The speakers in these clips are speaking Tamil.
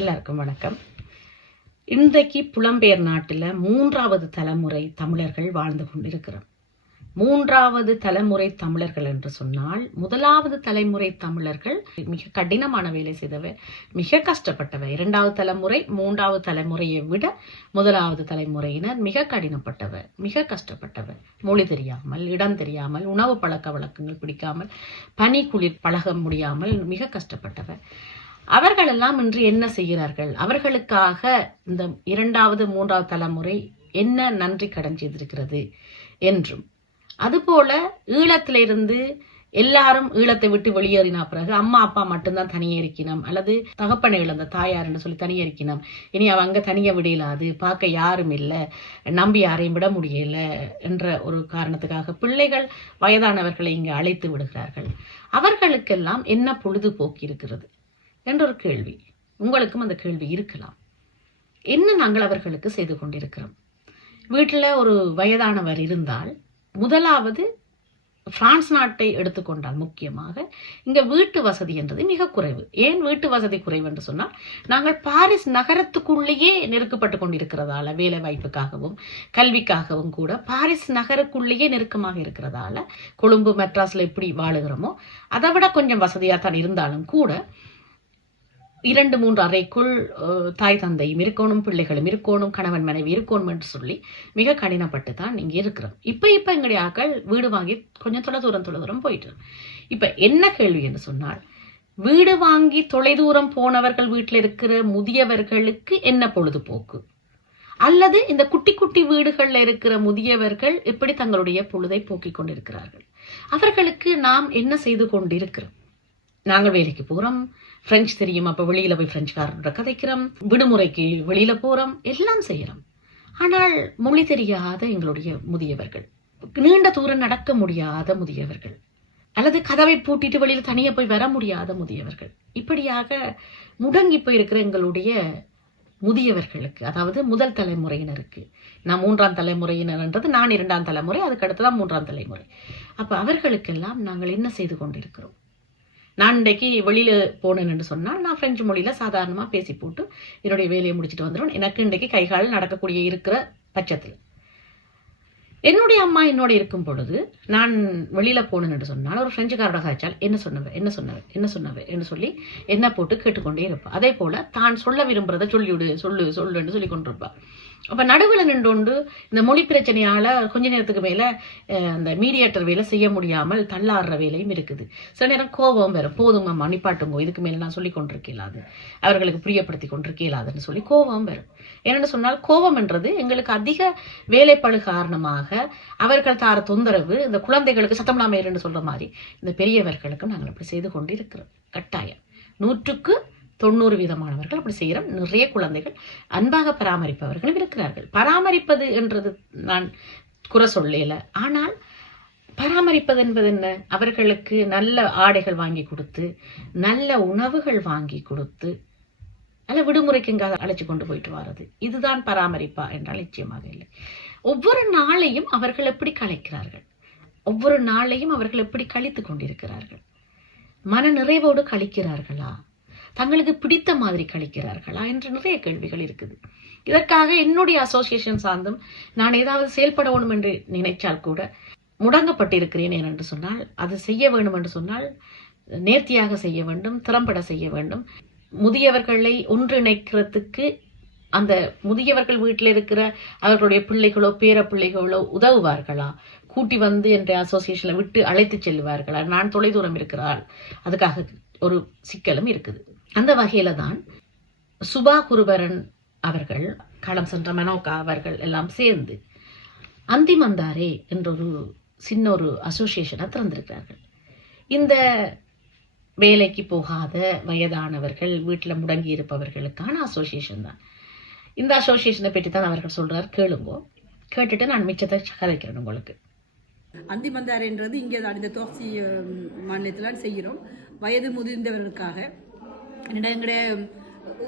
எல்லாருக்கும் வணக்கம். இன்றைக்கு புலம்பெயர் நாட்டில் மூன்றாவது தலைமுறை தமிழர்கள் வாழ்ந்து கொண்டிருக்கிறோம். மூன்றாவது தலைமுறை தமிழர்கள் என்று சொன்னால் முதலாவது தலைமுறை தமிழர்கள் மிக கடினமான வேலை செய்தவை மிக கஷ்டப்பட்டவை. இரண்டாவது தலைமுறை மூன்றாவது தலைமுறையை விட முதலாவது தலைமுறையினர் மிக கடினப்பட்டவர் மிக கஷ்டப்பட்டவர் மொழி தெரியாமல் இடம் தெரியாமல் உணவு பழக்க வழக்கங்கள் பிடிக்காமல் பனி குளிர் பழக முடியாமல் மிக கஷ்டப்பட்டவர் அவர்களெல்லாம் இன்று என்ன செய்கிறார்கள்? அவர்களுக்காக இந்த இரண்டாவது மூன்றாவது தலைமுறை என்ன நன்றி கடன் செய்திருக்கிறது என்றும். அதுபோல ஈழத்திலிருந்து எல்லாரும் ஈழத்தை விட்டு வெளியேறினா பிறகு அம்மா அப்பா மட்டும்தான் தனியே இருக்கணும் அல்லது தகப்பனை இழந்த தாயார் என்று சொல்லி தனியே இருக்கணும் இனி அவ தனியாக தனியே விடையிலாது பார்க்க யாரும் இல்லை. நம்பி யாரையும் விட முடியல என்ற ஒரு காரணத்துக்காக பிள்ளைகள் வயதானவர்களை இங்கே அழைத்து விடுகிறார்கள். அவர்களுக்கெல்லாம் என்ன பொழுதுபோக்கு இருக்கிறது? என்ற ஒரு கேள்வி. உங்களுக்கும் அந்த கேள்வி இருக்கலாம். என்ன நாங்கள் அவர்களுக்கு செய்து கொண்டிருக்கிறோம்? வீட்டில் ஒரு வயதானவர் இருந்தால் முதலாவது பிரான்ஸ் நாட்டை எடுத்துக்கொண்டால் முக்கியமாக இங்கே வீட்டு வசதி என்றது மிக குறைவு. ஏன் வீட்டு வசதி குறைவு என்று சொன்னால் நாங்கள் பாரிஸ் நகரத்துக்குள்ளேயே நெருக்கப்பட்டு கொண்டிருக்கிறதால வேலை வாய்ப்புக்காகவும் கல்விக்காகவும் கூட பாரிஸ் நகருக்குள்ளேயே நெருக்கமாக இருக்கிறதால கொழும்பு மெட்ராஸில் எப்படி வாழுகிறோமோ அதை விட கொஞ்சம் வசதியாக தான் இருந்தாலும் கூட இரண்டு மூன்று அறைக்குள் தாய் தந்தையும் இருக்கணும் பிள்ளைகளும் இருக்கணும் கணவன் மனைவி இருக்கணும் என்று சொல்லி மிக கடினப்பட்டு தான் இங்கே இருக்கிறோம் இப்போ இப்போ எங்களுடைய ஆக்கள் வீடு வாங்கி கொஞ்சம் தொலை தூரம் தொலை தூரம் போயிட்டு இப்போ என்ன கேள்வி என்று சொன்னால் வீடு வாங்கி தொலைதூரம் போனவர்கள் வீட்டில் இருக்கிற முதியவர்களுக்கு என்ன பொழுதுபோக்கு? அல்லது இந்த குட்டி குட்டி வீடுகளில் இருக்கிற முதியவர்கள் எப்படி தங்களுடைய பொழுதை போக்கிக் கொண்டிருக்கிறார்கள்? அவர்களுக்கு நாம் என்ன செய்து கொண்டிருக்கிறோம்? நாங்கள் வேலைக்கு போகிறோம் ஃப்ரெஞ்ச் தெரியும் அப்போ வெளியில் போய் பிரெஞ்சுக்காரரோட கதைக்கிறோம். விடுமுறைக்கு வெளியில போகிறோம் எல்லாம் செய்யறோம். ஆனால் மொழி தெரியாத எங்களுடைய முதியவர்கள் நீண்ட தூரம் நடக்க முடியாத முதியவர்கள் அல்லது கதவை பூட்டிட்டு வெளியில் தனியாக போய் வர முடியாத முதியவர்கள் இப்படியாக முடங்கி போயிருக்கிற எங்களுடைய முதியவர்களுக்கு அதாவது முதல் தலைமுறையினருக்கு நான் மூன்றாம் தலைமுறையினர்ன்றது நான் இரண்டாம் தலைமுறை அதுக்கு அடுத்ததான் மூன்றாம் தலைமுறை. அப்போ அவர்களுக்கெல்லாம் நாங்கள் என்ன செய்து கொண்டிருக்கிறோம்? நான் இன்றைக்கு வெளியில போனேன் என்று சொன்னால் நான் ஃப்ரெஞ்சு மொழியில சாதாரணமாக பேசி போட்டு என்னுடைய வேலையை முடிச்சுட்டு வந்துடுவேன் எனக்கு இன்றைக்கு கைகால் நடக்கக்கூடிய இருக்கிற பட்சத்தில். என்னுடைய அம்மா என்னோட இருக்கும் பொழுது நான் வெளியில் போனேன் என்று சொன்னால் ஒரு ஃப்ரெஞ்சுக்காரோட காய்ச்சால் என்ன சொன்னவ என்ன சொன்னவ என்ன சொன்னவ? என்று சொல்லி என்ன போட்டு கேட்டுக்கொண்டே இருப்பாள் அதே போல தான் சொல்ல விரும்புறதை சொல்லிவிடு சொல்லு சொல்லுன்னு சொல்லி கொண்டிருப்பாள் அப்போ நடுவில் நின்றுண்டு இந்த மொழி பிரச்சனையால் கொஞ்ச நேரத்துக்கு மேலே அந்த மீடியேட்டர் வேலை செய்ய முடியாமல் தள்ளாடுற வேலையும் இருக்குது. சில நேரம் கோபம் வேறு போதுங்க அம்மா இதுக்கு மேலே நான் சொல்லி கொண்டிருக்கலாது. அவர்களுக்கு பிரியப்படுத்தி கொண்டிருக்கலாதுன்னு சொல்லி கோபம் வரும். என்னென்னு சொன்னால் கோபம் என்றது எங்களுக்கு அதிக வேலைப்பழு காரணமாக அவர்கள் தார தொந்தரவு இந்த குழந்தைகளுக்கு சத்தமில்லாம இருன்னு சொல்கிற மாதிரி இந்த பெரியவர்களுக்கும் நாங்கள் அப்படி செய்து கொண்டு இருக்கிறோம் கட்டாயம். நூற்றுக்கு தொண்ணூறு வீதமானவர்கள் அப்படி செய்கிறோம் நிறைய குழந்தைகள் அன்பாக பராமரிப்பவர்களும் இருக்கிறார்கள். பராமரிப்பது என்றது நான் குறை சொல்லல. ஆனால் பராமரிப்பது என்பது என்ன? அவர்களுக்கு நல்ல ஆடைகள் வாங்கி கொடுத்து நல்ல உணவுகள் வாங்கி கொடுத்து அல்ல விடுமுறைக்கு எங்காவது அழைச்சி கொண்டு போயிட்டு வர்றது. இதுதான் பராமரிப்பா என்றால் நிச்சயமாக இல்லை. ஒவ்வொரு நாளையும் அவர்கள் எப்படி கழிக்கிறார்கள் ஒவ்வொரு நாளையும் அவர்கள் எப்படி கழித்து கொண்டிருக்கிறார்கள்? மன நிறைவோடு கழிக்கிறார்களா? தங்களுக்கு பிடித்த மாதிரி கழிக்கிறார்களா என்று நிறைய கேள்விகள் இருக்குது. இதற்காக என்னுடைய அசோசியேஷன் சார்ந்தும் நான் ஏதாவது செயல்பட வேண்டும் என்று நினைச்சால் கூட முடங்கப்பட்டிருக்கிறேன் என்று சொன்னால் அது செய்ய வேண்டும் என்று சொன்னால் நேர்த்தியாக செய்ய வேண்டும் திறம்பட செய்ய வேண்டும். முதியவர்களை ஒன்றிணைக்கிறதுக்கு அந்த முதியவர்கள் வீட்டில் இருக்கிற அவர்களுடைய பிள்ளைகளோ பேர பிள்ளைகளோ உதவுவார்களா? கூட்டி வந்து என்ற அசோசியேஷனை விட்டு அழைத்து செல்வார்களா? நான் தொலைதூரம் இருக்கிறாள் அதுக்காக ஒரு சிக்கலும் இருக்குது. அந்த வகையில தான் சுபா குருபரன் அவர்கள் களம் சென்ற மனோகா அவர்கள் எல்லாம் சேர்ந்து அந்திமந்தாரே என்ற ஒரு சின்ன ஒரு அசோசியேஷனை திறந்திருக்கிறார்கள். இந்த வேலைக்கு போகாத வயதானவர்கள் வீட்டில் முடங்கி இருப்பவர்களுக்கான அசோசியேஷன் தான். இந்த அசோசியேஷனை பற்றி தான் அவர்கள் சொல்கிறார் கேளுங்கோ. கேட்டுட்டு நான் மிச்சத்தை கதைக்கிறேன் உங்களுக்கு. அந்திமந்தார்ன்றது இங்கே தான் இந்த தோசி மாநிலத்தில் செய்கிறோம். வயது முதிர்ந்தவர்களுக்காக. என்னடா எங்களுடைய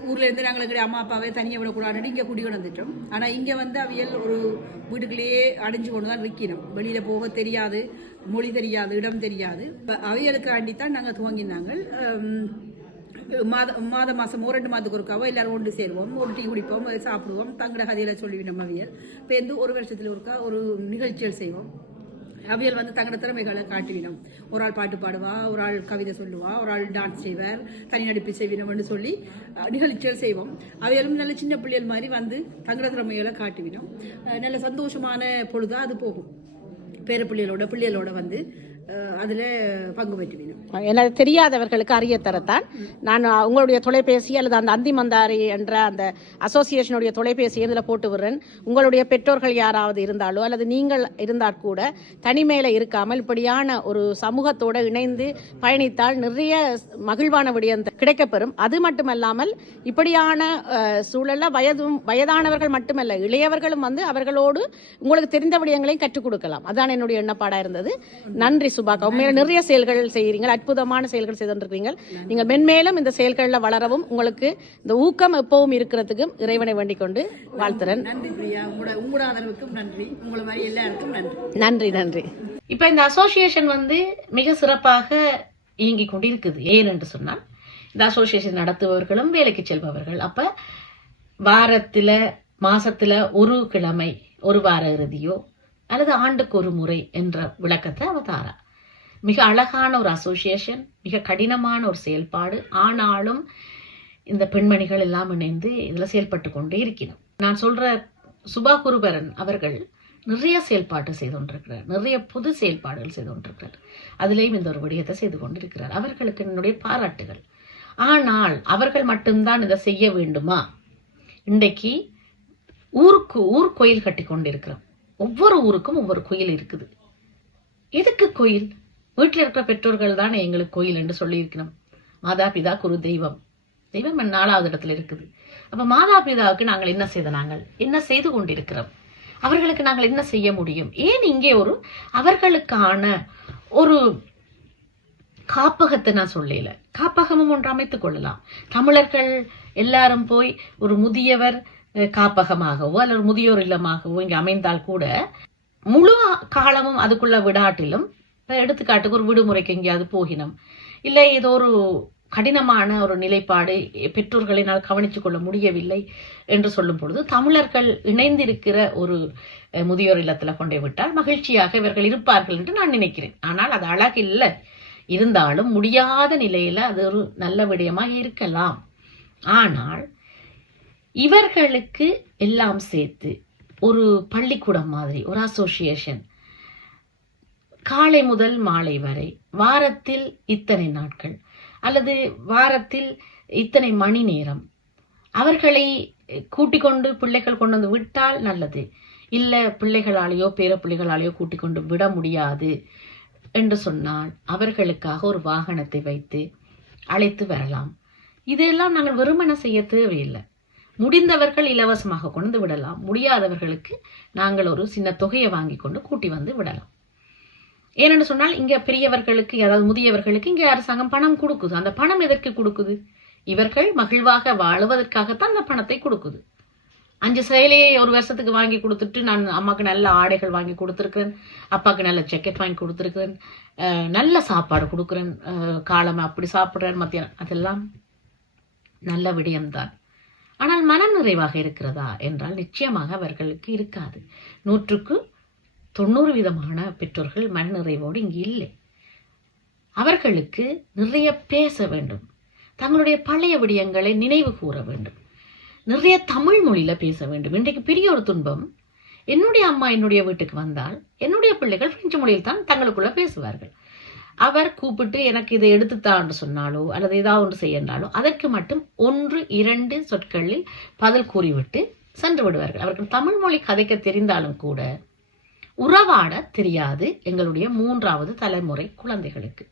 ஊர்ல இருந்து நாங்கள் எங்களுடைய அம்மா அப்பாவே தனியாக விடக்கூடாதுன்னு இங்கே குடி வந்துட்டோம் ஆனால் இங்கே வந்து அவியல் ஒரு வீட்டுக்குள்ளேயே அடைஞ்சு கொண்டு தான் விற்கணும் வெளியில் போக தெரியாது மொழி தெரியாது இடம் தெரியாது. இப்போ அவியலுக்காண்டி தான் நாங்கள் துவங்கினாங்க மாத மாத மாதமோ ரெண்டு மாதத்துக்கு ஒருக்காவோ எல்லாரும் ஒன்று சேருவோம் ஒரு டீ குடிப்போம் சாப்பிடுவோம். தங்கட கதையில் சொல்லிவிடும் நம்ம அவியல். இப்போ வந்து ஒரு வருஷத்தில் ஒருக்கா ஒரு நிகழ்ச்சிகள் செய்வோம். அவியல் வந்து தங்கட திறமைகளை காட்டுவினோம் ஒரு ஆள் பாட்டு பாடுவா ஒரு ஆள் கவிதை சொல்லுவா ஒரு ஆள் டான்ஸ் செய்வார் தனி நடிப்பு செய்வினோம்னு சொல்லி நிகழ்ச்சிகள் செய்வோம். அவையலும் நல்ல சின்ன பிள்ளைகள் மாதிரி வந்து தங்கட திறமைகளை காட்டுவினோம் நல்ல சந்தோஷமான பொழுதா அது போகும். பேர பிள்ளைகளோட பிள்ளைகளோட வந்து அதில் பங்கு பெற்றுவினோம் எனக்கு தெரியாதவர்களுக்கு அறிய தரத்தான். நான் உங்களுடைய தொலைபேசி அல்லது அந்த அந்தி மந்தாரி என்ற அந்த அசோசியேஷனுடைய தொலைபேசி இதில் போட்டு விடுறேன்? உங்களுடைய பெற்றோர்கள் யாராவது இருந்தாலோ அல்லது நீங்கள் இருந்தால் கூட தனிமையில் இருக்காமல் இப்படியான ஒரு சமூகத்தோட இணைந்து பயணித்தால் நிறைய மகிழ்வான விடயம் கிடைக்கப்பெறும். அது மட்டுமல்லாமல் இப்படியான சூழல்ல வயதும் வயதானவர்கள் மட்டுமல்ல இளையவர்களும் வந்து அவர்களோடு உங்களுக்கு தெரிந்த விடயங்களையும் கற்றுக் கொடுக்கலாம். அதான் என்னுடைய எண்ணப்பாடா இருந்தது. நன்றி சுபாக்கா உண்மையில நிறைய செயல்கள் செய்கிறீங்க அற்புதமான செயல்கள் செய்து கொண்டிருக்கிறீங்க நீங்கள் மென்மேலும் இந்த செயல்களில் வளரவும் உங்களுக்கு இந்த ஊக்கம் எப்பவும் இருக்கிறதுக்கும் இறைவனை வேண்டிக் கொண்டு வாழ்த்துறேன். நன்றி நன்றி. நன்றி. இப்ப இந்த அசோசியேஷன் வந்து மிக சிறப்பாக இயங்கிக் கொண்டிருக்குது. ஏன் என்று சொன்னால் இந்த அசோசியேஷன் நடத்துபவர்களும் வேலைக்கு செல்பவர்கள். அப்ப வாரத்துல மாசத்துல ஒரு கிழமை ஒரு வார இறுதியோ அல்லது ஆண்டுக்கு ஒரு முறை என்ற விளக்கத்தை அவ தாரா மிக அழகான ஒரு அசோசியேஷன் மிக கடினமான ஒரு செயல்பாடு. ஆனாலும் இந்த பெண்மணிகள் எல்லாம் இணைந்து இதில் செயல்பட்டு கொண்டே இருக்கிறோம். நான் சொல்கிற சுபா குருபரன் அவர்கள் நிறைய செயல்பாட்டு செய்து கொண்டிருக்கிறார். நிறைய புது செயல்பாடுகள் செய்து கொண்டிருக்கிறார். அதுலேயும் இந்த ஒரு விடயத்தை செய்து கொண்டிருக்கிறார். அவர்களுக்கு என்னுடைய பாராட்டுகள். ஆனால் அவர்கள் மட்டும்தான் இதை செய்ய வேண்டுமா? இன்றைக்கு ஊருக்கு ஊர் கோயில் கட்டி கொண்டிருக்கிறோம். ஒவ்வொரு ஊருக்கும் ஒவ்வொரு கோயில் இருக்குது. எதுக்கு கோயில்? வீட்டில் இருக்கிற பெற்றோர்கள் தான் எங்களுக்கு கோயில் என்று சொல்லியிருக்கிறோம் மாதா பிதா குரு தெய்வம். தெய்வம் என் நாலாவது இடத்துல இருக்குது. அப்போ மாதா பிதாவுக்கு நாங்கள் என்ன செய்த நாங்கள்? என்ன செய்து கொண்டிருக்கிறோம்? அவர்களுக்கு நாங்கள் என்ன செய்ய முடியும்? ஏன் இங்கே ஒரு அவர்களுக்கான ஒரு காப்பகத்தை நான் சொல்லல. காப்பகமும் ஒன்று அமைத்துக் கொள்ளலாம். தமிழர்கள் எல்லாரும் போய் ஒரு முதியவர் காப்பகமாகவோ அல்லது ஒரு முதியோர் இல்லமாகவோ இங்கே அமைந்தால் கூட முழு காலமும் அதுக்குள்ள விடாட்டிலும் எடுத்துக்காட்டுக்கு ஒரு விடுமுறைக்கு எங்கேயாவது போகினோம். இல்லை ஏதோ ஒரு கடினமான ஒரு நிலைப்பாடு பெற்றோர்களினால் கவனித்து கொள்ள முடியவில்லை என்று சொல்லும் பொழுது தமிழர்கள் இணைந்திருக்கிற ஒரு முதியோர் இல்லத்தில் கொண்டே விட்டால் மகிழ்ச்சியாக இவர்கள் இருப்பார்கள் என்று நான் நினைக்கிறேன். ஆனால் அது அழகு இல்லை இருந்தாலும் முடியாத நிலையில அது ஒரு நல்ல விடயமாக இருக்கலாம். ஆனால் இவர்களுக்கு எல்லாம் சேர்த்து ஒரு பள்ளிக்கூடம் மாதிரி ஒரு அசோசியேஷன் காலை முதல் மாலை வரை. வாரத்தில் இத்தனை நாட்கள். அல்லது வாரத்தில் இத்தனை மணி நேரம். அவர்களை கூட்டிக் கொண்டு பிள்ளைகள் கொண்டு வந்து விட்டால் நல்லது. இல்லை பிள்ளைகளாலேயோ பேர பிள்ளைகளாலேயோ கூட்டிக் கொண்டு விட முடியாது என்று சொன்னால் அவர்களுக்காக ஒரு வாகனத்தை வைத்து அழைத்து வரலாம். இதையெல்லாம் நாங்கள் வெறுமன செய்ய தேவையில்லை. முடிந்தவர்கள் இலவசமாக கொண்டு விடலாம். முடியாதவர்களுக்கு நாங்கள் ஒரு சின்ன தொகையை வாங்கி கொண்டு கூட்டி வந்து விடலாம். ஏனென்று சொன்னால் இங்கே பெரியவர்களுக்கு அதாவது முதியவர்களுக்கு இங்கே அரசாங்கம் பணம் கொடுக்குது. அந்த பணம் எதற்கு கொடுக்குது? இவர்கள் மகிழ்வாக வாழுவதற்காகத்தான் அந்த பணத்தை கொடுக்குது. அஞ்சு செயலியை ஒரு வருஷத்துக்கு வாங்கி கொடுத்துட்டு நான் அம்மாவுக்கு நல்ல ஆடைகள் வாங்கி கொடுத்துருக்குறேன் அப்பாவுக்கு நல்ல ஜெக்கெட் வாங்கி கொடுத்துருக்குறேன் நல்ல சாப்பாடு கொடுக்குறேன் காலமாக அப்படி சாப்பிட்றேன் மத்தியானம். அதெல்லாம் நல்ல விடயம்தான். ஆனால் மனநிறைவாக இருக்கிறதா? என்றால் நிச்சயமாக அவர்களுக்கு இருக்காது. நூற்றுக்கு தொண்ணூறு விதமான பெற்றோர்கள் மனநிறைவோடு இங்கு இல்லை. அவர்களுக்கு நிறைய பேச வேண்டும். தங்களுடைய பழைய விடயங்களை நினைவு கூற வேண்டும். நிறைய தமிழ் மொழியில் பேச வேண்டும். இன்றைக்கு பெரிய ஒரு துன்பம் என்னுடைய அம்மா என்னுடைய வீட்டுக்கு வந்தால் என்னுடைய பிள்ளைகள் பிரெஞ்சு மொழியில் தான் தங்களுக்குள்ள பேசுவார்கள். அவர் கூப்பிட்டு எனக்கு இதை எடுத்துத்தான்னு சொன்னாலோ அல்லது ஏதாவது ஒன்று செய்யன்றாலோ அதற்கு மட்டும் ஒன்று இரண்டு சொற்களில் பதில் கூறிவிட்டு சென்று விடுவார்கள். அவர்கள் தமிழ் மொழி கதைக்க தெரிந்தாலும் கூட உறவாட தெரியாது எங்களுடைய மூன்றாவது தலைமுறை குழந்தைகளுக்கு.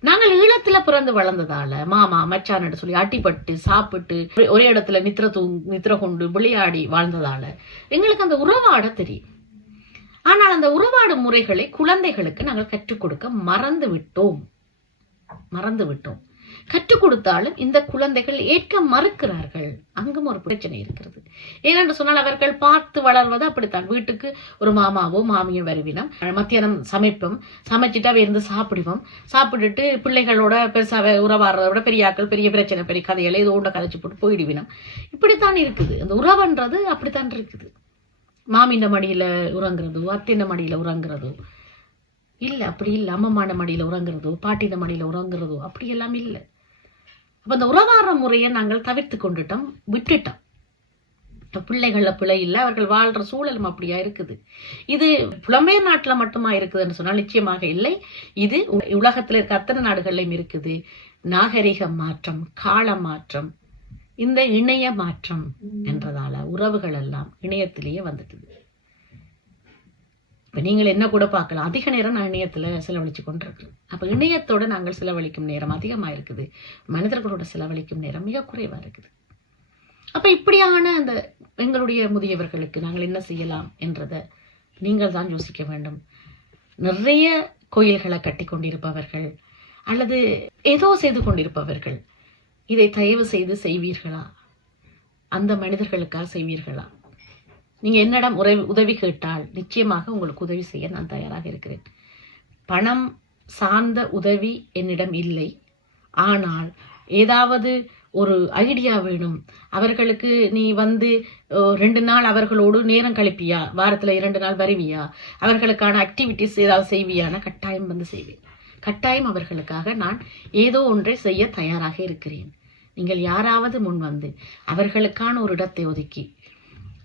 நாங்கள் ஈழத்துல பிறந்து வளர்ந்ததால மாமா மச்சான்னு சொல்லி அட்டிப்பட்டு சாப்பிட்டு ஒரே- ஒரே இடத்துல நித்திர தூ நித்திர கொண்டு விளையாடி வாழ்ந்ததால எங்களுக்கு அந்த உறவாட தெரியும். ஆனால் அந்த உறவாடும் முறைகளை குழந்தைகளுக்கு நாங்கள் கற்றுக் கொடுக்க மறந்து விட்டோம். மறந்து விட்டோம். கற்றுக் கொடுத்தாலும் இந்த குழந்தைகள் ஏற்க மறுக்கிறார்கள். அங்கும் ஒரு பிரச்சனை இருக்கிறது. ஏனென்று சொன்னால் அவர்கள் பார்த்து வளர்வது அப்படித்தான். வீட்டுக்கு ஒரு மாமாவோ மாமியோ வருவினம். மத்தியானம் சமைப்போம். சமைச்சிட்டு அவ இருந்து சாப்பிடுவோம். சாப்பிட்டுட்டு பிள்ளைகளோட பெருசாக உறவாடுறத விட பெரிய ஆட்கள் பெரிய பிரச்சனை பெரிய கதைகளை ஏதோ ஒன்றை கதைச்சு போட்டு போயிடுவினம். இப்படித்தான் இருக்குது. அந்த உறவுன்றது அப்படித்தான் இருக்குது. மாமியின் மடியில் உறங்குறதோ அத்தின மடியில் உறங்குறதோ இல்லை அப்படி இல்லை அம்மம்மான மடியில் உறங்குறதோ பாட்டின மடியில் உறங்குறதோ அப்படி எல்லாம் இல்லை. அப்ப அந்த உறவாடுற முறையை நாங்கள் தவிர்த்து கொண்டுட்டோம் விட்டுட்டோம். இப்ப பிள்ளைகள்ல பிழை இல்லை அவர்கள் வாழ்ற சூழலும் அப்படியா இருக்குது. இது புலம்பெயர் நாட்டுல மட்டுமா இருக்குதுன்னு சொன்னால் நிச்சயமாக இல்லை. இது உலகத்துல இருக்க அத்தனை நாடுகள்லயும் இருக்குது. நாகரிக மாற்றம் கால மாற்றம் இந்த இணைய மாற்றம் என்றதால உறவுகள் எல்லாம் இணையத்திலேயே வந்துட்டுது. இப்போ நீங்கள் என்ன கூட பார்க்கலாம். அதிக நேரம் நான் இணையத்தில் செலவழித்து கொண்டிருக்கிறேன். அப்போ இணையத்தோட நாங்கள் செலவழிக்கும் நேரம் அதிகமாக இருக்குது. மனிதர்களோட செலவழிக்கும் நேரம் மிக குறைவாக இருக்குது. அப்போ இப்படியான அந்த எங்களுடைய முதியவர்களுக்கு நாங்கள் என்ன செய்யலாம் என்றதை நீங்கள் தான் யோசிக்க வேண்டும். நிறைய கோயில்களை கட்டி கொண்டிருப்பவர்கள் அல்லது ஏதோ செய்து கொண்டிருப்பவர்கள் இதை தயவு செய்து செய்வீர்களா? அந்த மனிதர்களுக்காக செய்வீர்களா? நீங்கள் என்னிடம் உதவி உதவி கேட்டால் நிச்சயமாக உங்களுக்கு உதவி செய்ய நான் தயாராக இருக்கிறேன். பணம் சார்ந்த உதவி என்னிடம் இல்லை. ஆனால் ஏதாவது ஒரு ஐடியா வேணும். அவர்களுக்கு நீ வந்து ரெண்டு நாள் அவர்களோடு நேரம் கழிப்பியா? வாரத்தில் இரண்டு நாள் வருவியா? அவர்களுக்கான ஆக்டிவிட்டிஸ் ஏதாவது செய்வியானா கட்டாயம் வந்து செய்வேன். கட்டாயம் அவர்களுக்காக நான் ஏதோ ஒன்றை செய்ய தயாராக இருக்கிறேன். நீங்கள் யாராவது முன் வந்து அவர்களுக்கான ஒரு இடத்தை ஒதுக்கி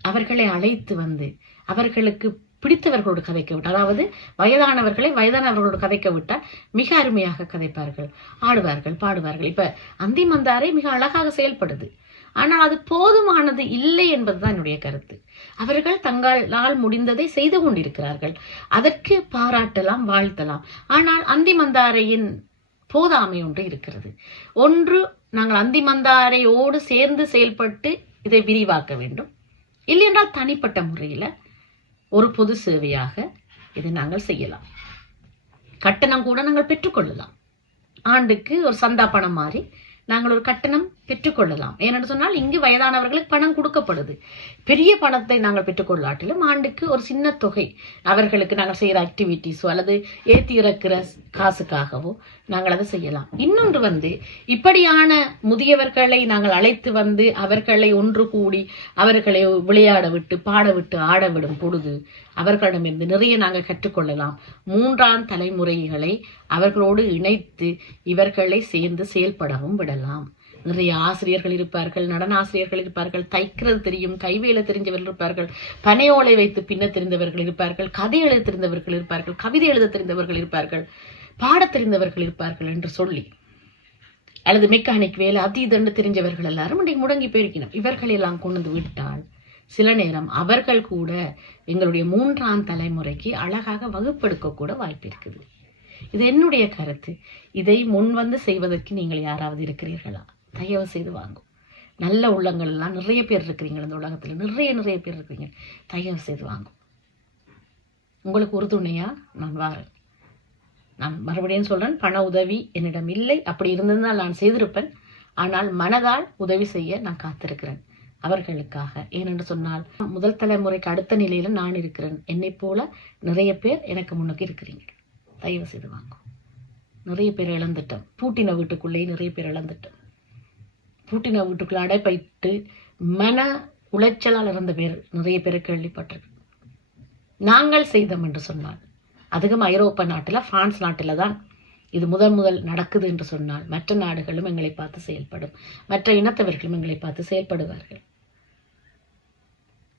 அவர்களை அழைத்து வந்து அவர்களுக்கு பிடித்தவர்களோடு கதைக்க விட்டு அதாவது வயதானவர்களை வயதானவர்களோடு கதைக்க விட்டால் மிக அருமையாக கதைப்பார்கள். ஆடுவார்கள் பாடுவார்கள். இப்ப அந்தி மந்தாரை மிக அழகாக செயல்படுது. ஆனால் அது போதுமானது இல்லை என்பதுதான் என்னுடைய கருத்து. அவர்கள் தங்களால் முடிந்ததை செய்து கொண்டிருக்கிறார்கள். அதற்கு பாராட்டலாம் வாழ்த்தலாம். ஆனால் அந்தி மந்தாரையின் போதாமை ஒன்று இருக்கிறது. ஒன்று நாங்கள் அந்தி மந்தாரையோடு சேர்ந்து செயல்பட்டு இதை விரிவாக்க வேண்டும். இல்லையென்றால் தனிப்பட்ட முறையில் ஒரு பொது சேவையாக இதை நாங்கள் செய்யலாம். கட்டணம் கூட நாங்கள் பெற்றுக்கொள்ளலாம் ஆண்டுக்கு ஒரு சந்தா பணம் மாதிரி நாங்கள் ஒரு கட்டணம் பெற்றுக்கொள்ளலாம். ஏனென்று சொன்னால் இங்கு வயதானவர்களுக்கு பணம் கொடுக்கப்படுது. பெரிய பணத்தை நாங்கள் பெற்றுக்கொள்ளாட்டிலும் ஆண்டுக்கு ஒரு சின்ன தொகை அவர்களுக்கு நாங்கள் செய்கிற ஆக்டிவிட்டிஸோ அல்லது ஏற்றி இறக்கிற காசுக்காகவோ நாங்கள் அதை செய்யலாம். இன்னொன்று வந்து இப்படியான முதியவர்களை நாங்கள் அழைத்து வந்து அவர்களை ஒன்று கூடி அவர்களை விளையாட விட்டு பாட விட்டு ஆட விடும் பொழுது அவர்களிடமிருந்து நிறைய நாங்கள் கற்றுக்கொள்ளலாம். மூன்றாம் தலைமுறைகளை அவர்களோடு இணைத்து இவர்களை சேர்ந்து செயல்படவும் விடலாம். நிறைய ஆசிரியர்கள் இருப்பார்கள் நடன ஆசிரியர்கள் இருப்பார்கள் தைக்கிறது தெரியும் கைவேலை தெரிஞ்சவர்கள் இருப்பார்கள் பனையோலை வைத்து பின்ன தெரிந்தவர்கள் இருப்பார்கள் கதை எழுத தெரிந்தவர்கள் இருப்பார்கள் கவிதை எழுத தெரிந்தவர்கள் இருப்பார்கள் பாடத் தெரிந்தவர்கள் இருப்பார்கள் என்று சொல்லி அல்லது மெக்கானிக் வேலை அது இதுன்னு தெரிஞ்சவர்கள் எல்லாரும் இன்றைக்கு முடங்கி போயிருக்கணும். இவர்கள் எல்லாம் கொண்டு வந்து விட்டால் சில நேரம் அவர்கள் கூட எங்களுடைய மூன்றாம் தலைமுறைக்கு அழகாக வகுப்பெடுக்க கூட வாய்ப்பு இருக்குது. இது என்னுடைய கருத்து. இதை முன் வந்து செய்வதற்கு நீங்கள் யாராவது இருக்கிறீர்களா? தயவு செய்து வாங்கும் நல்ல உள்ளங்கள்லாம் நிறைய பேர் இருக்கிறீங்க இந்த உலகத்தில். நிறைய நிறைய பேர் இருக்கிறீங்க. தயவு செய்து வாங்கும் உங்களுக்கு உறுதுணையா நான் வாரேன். நான் மறுபடியும் சொல்கிறேன் பண உதவி என்னிடம் இல்லை. அப்படி இருந்திருந்தால் நான் செய்திருப்பேன். ஆனால் மனதால் உதவி செய்ய நான் காத்திருக்கிறேன். அவர்களுக்காக. ஏனென்று சொன்னால் முதல் தலைமுறைக்கு அடுத்த நிலையில் நான் இருக்கிறேன். என்னை போல நிறைய பேர் எனக்கு முன்னுக்கு இருக்கிறீங்க. தயவு செய்து வாங்கும் நிறைய பேர் இழந்துட்டோம். பூட்டின வீட்டுக்குள்ளேயே நிறைய பேர் இழந்துட்டோம். பூட்டின வீட்டுக்குள்ள அடைப்பைட்டு மன உளைச்சலால் இருந்த பேர் நிறைய பேர் கேள்விப்பட்டிருக்கு நாங்கள் செய்தோம் என்று சொன்னால் அதிகம் ஐரோப்பா நாட்டில் பிரான்ஸ் நாட்டில் தான் இது முதல் முதல் நடக்குது என்று சொன்னால் மற்ற நாடுகளும் எங்களை பார்த்து செயல்படும் மற்ற இனத்தவர்களும் எங்களை பார்த்து செயல்படுவார்கள்.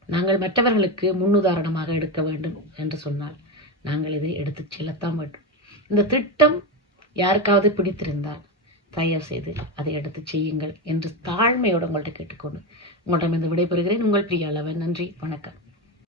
நாங்கள் மற்றவர்களுக்கு முன்னுதாரணமாக எடுக்க வேண்டும் என்று சொன்னால் நாங்கள் இதை எடுத்து செல்லத்தான் வேண்டும். இந்த திட்டம் யாருக்காவது பிடித்திருந்தால் தயவு செய்து அதை எடுத்து செய்யுங்கள் என்று தாழ்மையோடு உங்கள்கிட்ட கேட்டுக்கொண்டு உங்களிடமிருந்து விடைபெறுகிறேன். உங்கள் பிரியாளவன் நன்றி. வணக்கம்.